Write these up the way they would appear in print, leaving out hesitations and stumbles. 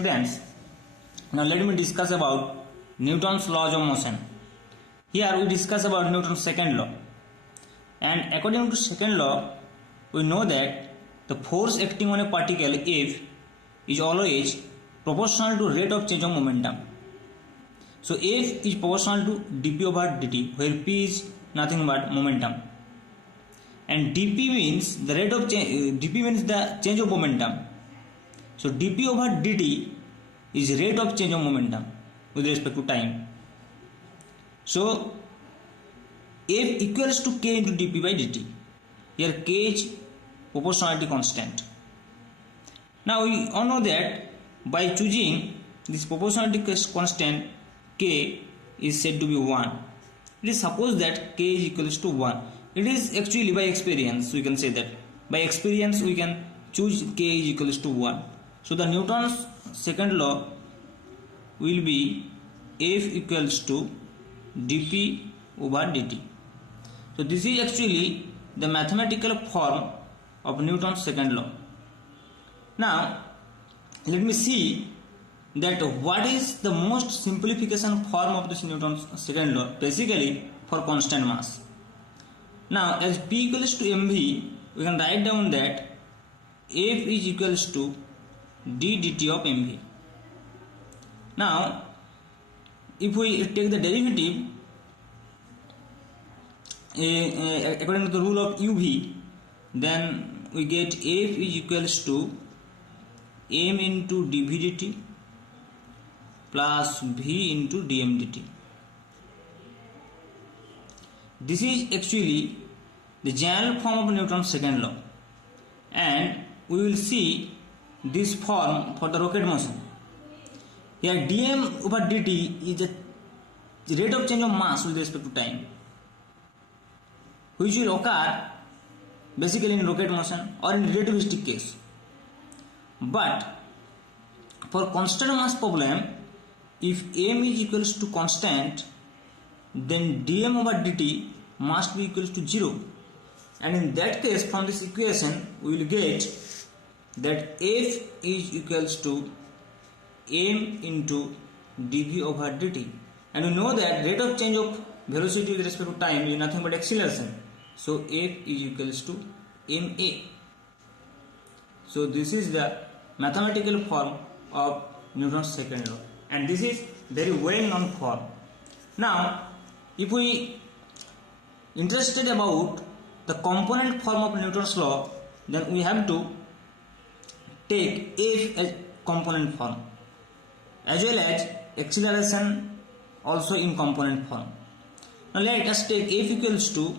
students, now let me discuss about Newton's laws of motion. Here we discuss about Newton's second law, and according to second law we know that the force acting on a particle F is always proportional to rate of change of momentum. So F is proportional to dp over dt, where p is nothing but momentum, and dp means the rate of change, dp means the change of momentum. So dp over dt is rate of change of momentum with respect to time. So F equals to k into dp by dt. Here k is proportionality constant. Now we all know that by choosing this proportionality constant, k is said to be 1. It is supposed that k is equals to 1. It is actually by experience we can say that. By experience we can choose k is equals to 1. So the Newton's second law will be F equals to dp over dt. So this is actually the mathematical form of Newton's second law. Now let me see that what is the most simplification form of this Newton's second law, basically for constant mass. Now as p equals to mv, we can write down that F is equals to d dt of mv. Now if we take the derivative according to the rule of uv, then we get F is equals to m into dv dt plus v into dm dt. This is actually the general form of Newton's second law, and we will see this form for the rocket motion. Here dm over dt is the rate of change of mass with respect to time, which will occur basically in rocket motion or in relativistic case. But for constant mass problem, if m is equals to constant, then dm over dt must be equals to 0, and in that case from this equation we will get that F is equals to m into dv over dt, and we know that rate of change of velocity with respect to time is nothing but acceleration. So F is equals to ma. So this is the mathematical form of Newton's second law, and this is very well known form. Now if we interested about the component form of Newton's law, then we have to take F as component form as well as acceleration also in component form. Now let us take F equals to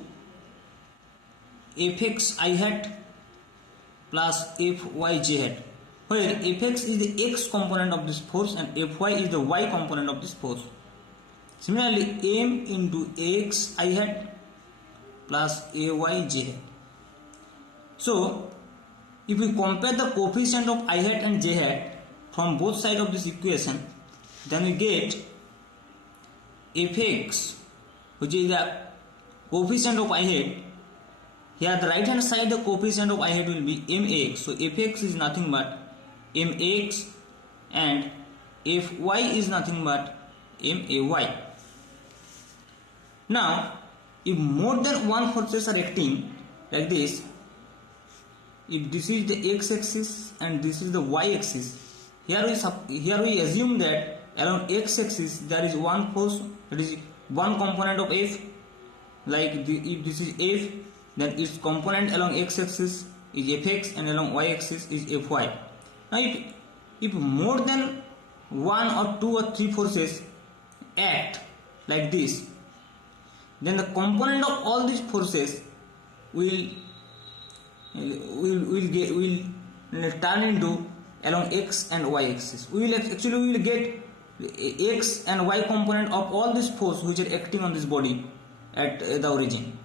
fx I hat plus fy j hat, where fx is the x component of this force and fy is the y component of this force. Similarly, m into ax I hat plus ay j hat. So if we compare the coefficient of I hat and j hat from both sides of this equation, then we get fx, which is the coefficient of I hat. Here the right hand side the coefficient of I hat will be max, so fx is nothing but max, and fy is nothing but may. Now if more than one forces are acting like this, if this is the x-axis and this is the y-axis, here we assume that along x-axis there is one force, that is one component of F, like if this is F, then its component along x-axis is fx and along y-axis is fy. Now if more than one or two or three forces act like this, then the component of all these forces will turn into along x and y axis. We will get x and y component of all these forces which are acting on this body at the origin.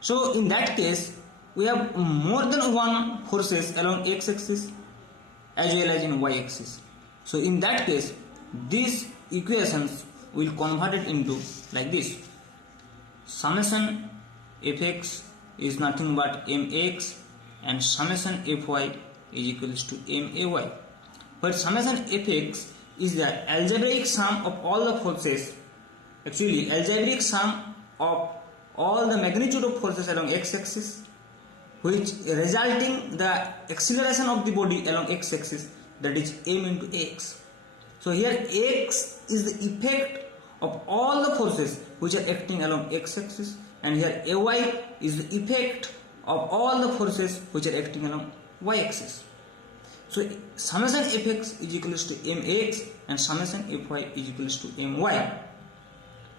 So in that case we have more than one forces along x axis as well as in y axis. So in that case these equations will convert it into like this: summation fx is nothing but max and summation fy is equals to may. where summation fx is the algebraic sum of all the forces. Actually, algebraic sum of all the magnitude of forces along x-axis, which resulting the acceleration of the body along x-axis, that is m into x. So here x is the effect of all the forces which are acting along x-axis, and here ay is the effect of all the forces which are acting along y-axis. So summation fx is equals to mx and summation fy is equals to my.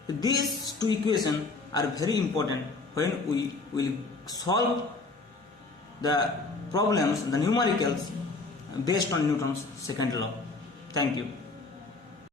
These two equations are very important when we will solve the problems, the numericals based on Newton's second law. Thank you.